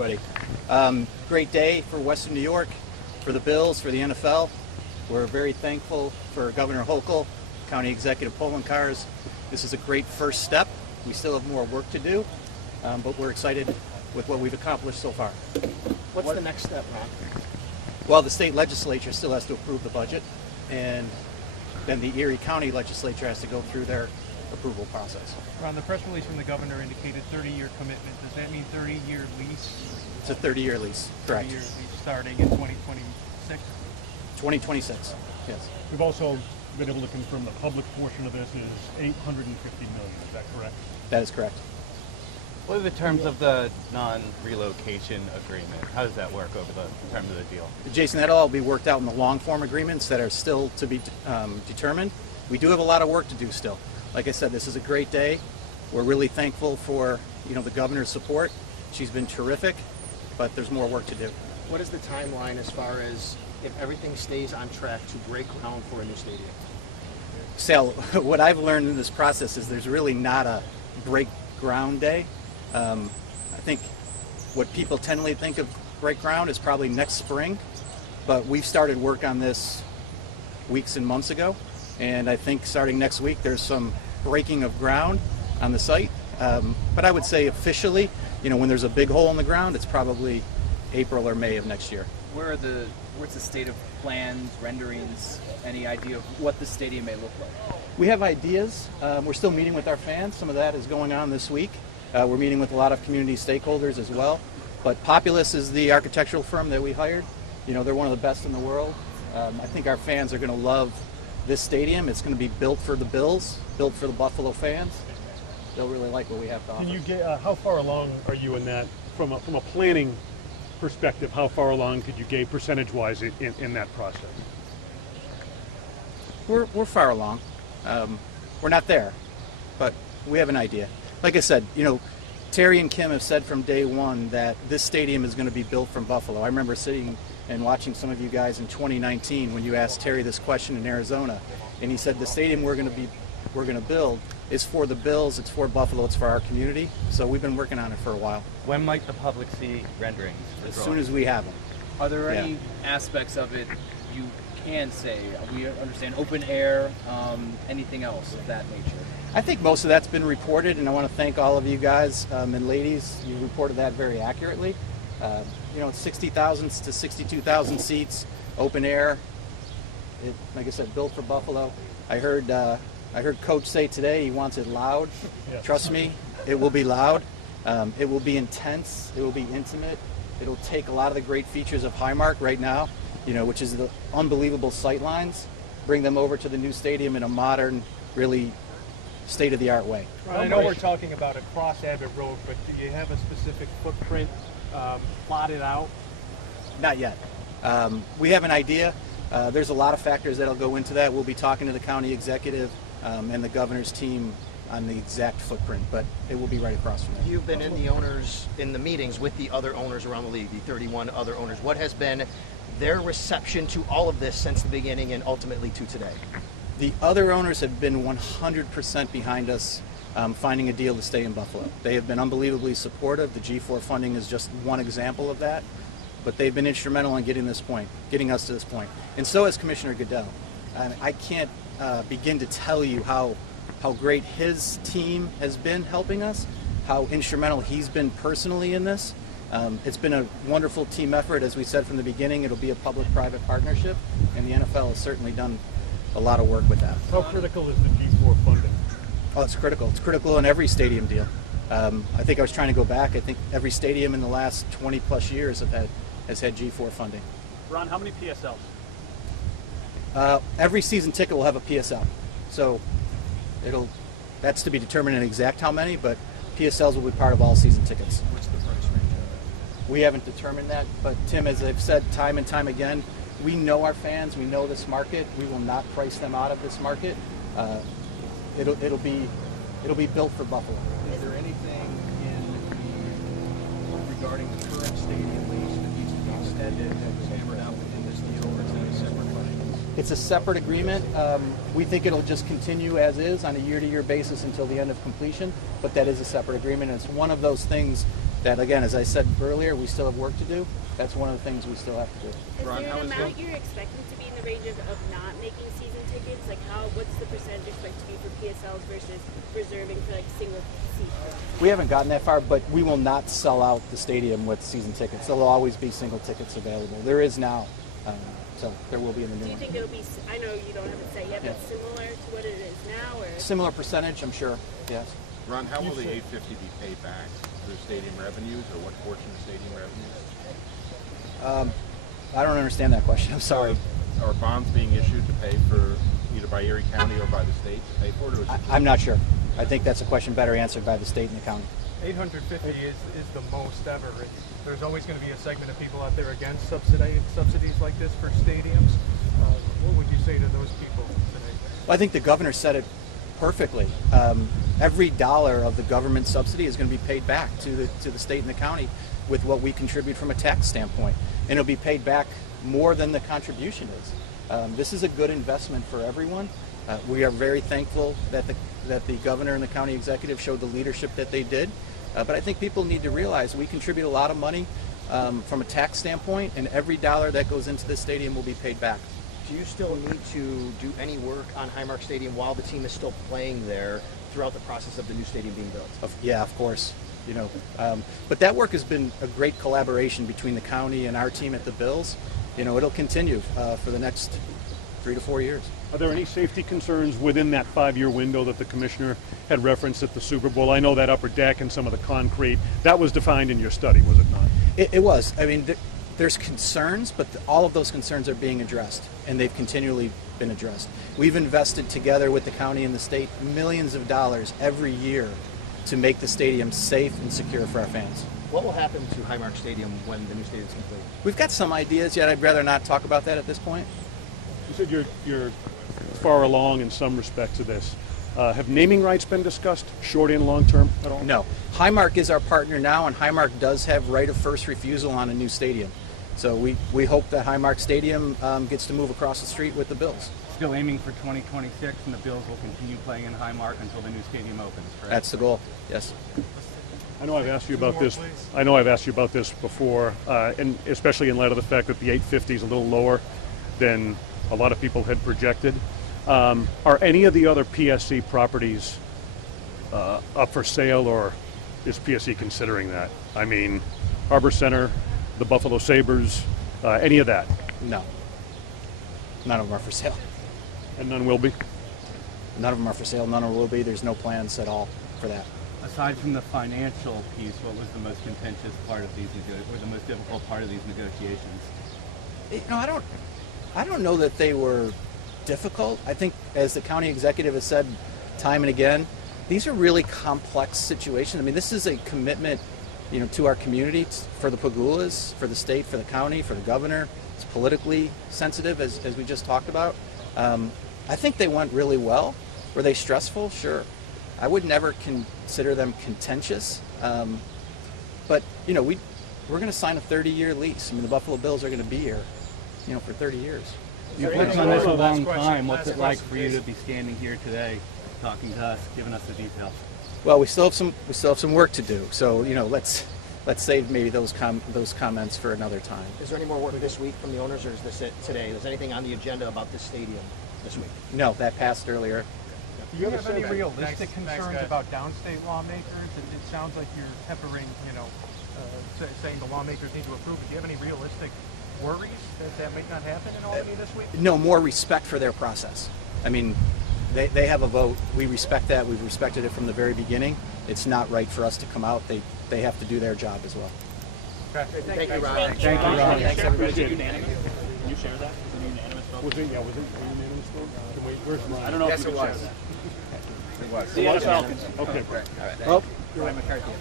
everybody. Great day for Western New York, for the Bills, for the NFL. We're very thankful for Governor Hochul, County Executive polling cars. This is a great first step. We still have more work to do, but we're excited with what we've accomplished so far. What's the next step, Ron? Well, the state legislature still has to approve the budget, and then the Erie County legislature has to go through their approval process. Ron, the press release from the governor indicated 30-year commitment. Does that mean 30-year lease? It's a 30-year lease, correct. 30-year lease starting in 2026? 2026, yes. We've also been able to confirm the public portion of this is $850 million. Is that correct? That is correct. What are the terms of the non-relocation agreement? How does that work over the terms of the deal? Jason, that'll all be worked out in the long-form agreements that are still to be determined. We do have a lot of work to do still. Like I said, this is a great day. We're really thankful for the governor's support. She's been terrific, but there's more work to do. What is the timeline as far as if everything stays on track to break ground for a new stadium? Sal, what I've learned in this process is there's really not a break ground day. I think what people tend to think of break ground is probably next spring, but we've started work on this weeks and months ago, and I think starting next week there's some breaking of ground on the site. But I would say officially, when there's a big hole in the ground, it's probably April or May of next year. What's the state of plans, renderings, any idea of what the stadium may look like? We have ideas. We're still meeting with our fans. Some of that is going on this week. We're meeting with a lot of community stakeholders as well. But Populous is the architectural firm that we hired. They're one of the best in the world. I think our fans are going to love this stadium. It's going to be built for the Bills, built for the Buffalo fans. They'll really like what we have to offer. Can you get how far along are you in that from a planning perspective? How far along could you gauge percentage-wise in that process? We're far along. We're not there, but we have an idea. Like I said, Terry and Kim have said from day one that this stadium is going to be built from Buffalo. I remember sitting and watching some of you guys in 2019 when you asked Terry this question in Arizona, and he said the stadium we're going to build is for the Bills, it's for Buffalo, it's for our community. So we've been working on it for a while. When might the public see renderings? As soon as we have them. Are there any aspects of it you can say? We understand open air, anything else of that nature? I think most of that's been reported, and I want to thank all of you guys and ladies. You reported that very accurately. It's 60,000 to 62,000 seats, open air. Like I said, built for Buffalo. I heard Coach say today he wants it loud. Yes. Trust me, it will be loud. It will be intense. It will be intimate. It'll take a lot of the great features of Highmark right now, which is the unbelievable sight lines, bring them over to the new stadium in a modern, really state-of-the-art way. I know we're talking about across Abbott Road, but do you have a specific footprint plotted out? Not yet. We have an idea. There's a lot of factors that'll go into that. We'll be talking to the county executive and the governor's team on the exact footprint, but it will be right across from there. You've been in the meetings with the other owners around the league, the 31 other owners. What has been their reception to all of this since the beginning and ultimately to today? The other owners have been 100% behind us finding a deal to stay in Buffalo. They have been unbelievably supportive. The G4 funding is just one example of that, but they've been instrumental in getting us to this point. And so has Commissioner Goodell. I can't begin to tell you how great his team has been helping us, how instrumental he's been personally in this. It's been a wonderful team effort. As we said from the beginning, it'll be a public-private partnership, and the NFL has certainly done a lot of work with that. How critical is the G4 funding? Oh, it's critical. It's critical in every stadium deal. I think I was trying to go back. I think every stadium in the last 20-plus years has had G4 funding. Ron, how many PSLs? Every season ticket will have a PSL. So that's to be determined in exact how many, but PSLs will be part of all season tickets. What's the price range of it? We haven't determined that, but Tim, as I've said time and time again, we know our fans, we know this market. We will not price them out of this market. It'll be built for Buffalo. Is there anything regarding the current stadium lease that needs to be extended that was hammered out within this deal, or is that a separate thing? It's a separate agreement. We think it'll just continue as is on a year-to-year basis until the end of completion, but that is a separate agreement. And it's one of those things that, again, as I said earlier, we still have work to do. That's one of the things we still have to do. Is there an amount you're expecting to be in the range of not making season tickets? Like what's the percentage expected to be for PSLs versus reserving for like single seat? We haven't gotten that far, but we will not sell out the stadium with season tickets. There will always be single tickets available. There is now, so there will be in the new Do you one. think it'll be, I know you don't have it set yet, but similar to what it is now? Or Similar percentage, I'm sure, yes. Ron, how will the 850 be paid back? Through stadium revenues, or what portion of stadium revenues? I don't understand that question. I'm sorry. Are bonds being issued to pay for either by Erie County or by the state to pay for it? Or is it I'm not sure. I think that's a question better answered by the state and the county. 850 is the most ever. There's always going to be a segment of people out there against subsidies like this for stadiums. What would you say to those people today? Well, I think the governor said it perfectly. Every dollar of the government subsidy is going to be paid back to the state and the county with what we contribute from a tax standpoint, and it'll be paid back more than the contribution is. This is a good investment for everyone. We are very thankful that the governor and the county executive showed the leadership that they did. But I think people need to realize we contribute a lot of money from a tax standpoint, and every dollar that goes into this stadium will be paid back. Do you still need to do any work on Highmark Stadium while the team is still playing there throughout the process of the new stadium being built? Yeah, of course. But that work has been a great collaboration between the county and our team at the Bills. It'll continue for the next 3 to 4 years. Are there any safety concerns within that 5-year window that the commissioner had referenced at the Super Bowl? I know that upper deck and some of the concrete, that was defined in your study, was it not? It was. I mean, there's concerns, but all of those concerns are being addressed, and they've continually been addressed. We've invested together with the county and the state millions of dollars every year to make the stadium safe and secure for our fans. What will happen to Highmark Stadium when the new stadium is complete? We've got some ideas yet. I'd rather not talk about that at this point. You said you're far along in some respects of this. Have naming rights been discussed, short and long term at all? No. Highmark is our partner now, and Highmark does have right of first refusal on a new stadium. So we hope that Highmark Stadium gets to move across the street with the Bills. Still aiming for 2026, and the Bills will continue playing in Highmark until the new stadium opens, correct? That's the goal, yes. I know I've asked you about this. I know I've asked you about this before, and especially in light of the fact that the 850 is a little lower than a lot of people had projected. Are any of the other PSE properties up for sale, or is PSE considering that? I mean, Harbor Center, the Buffalo Sabres, any of that? No. None of them are for sale. And none will be? None of them are for sale. None of them will be. There's no plans at all for that. Aside from the financial piece, what was the most contentious part of these or the most difficult part of these negotiations? I don't know that they were difficult. I think, as the county executive has said time and again, these are really complex situations. I mean, this is a commitment, to our community, for the Pagulas, for the state, for the county, for the governor. It's politically sensitive, as we just talked about. I think they went really well. Were they stressful? Sure. I would never consider them contentious. But, we're going to sign a 30-year lease. I mean, the Buffalo Bills are going to be here, for 30 years. You've worked on this a long time. What's it like for you to be standing here today, talking to us, giving us the details? Well, we still have some work to do. So, let's save maybe those comments for another time. Is there any more work this week from the owners, or is this it today? Is anything on the agenda about this stadium this week? No, that passed earlier. Do you have any realistic concerns about downstate lawmakers? It sounds like you're peppering, saying the lawmakers need to approve. Do you have any realistic worries that might not happen in Albany this week? No, more respect for their process. I mean, they have a vote. We respect that. We've respected it from the very beginning. It's not right for us to come out. They have to do their job as well. Okay. Thank you, Ron. Thank you, Ron. Thanks, everybody. Is it unanimous? Can you share that? Is it unanimous vote? Was it unanimous vote? Where's Ron? I don't know if you can share that. It was. Okay. All right. Well, Ryan McCarthy.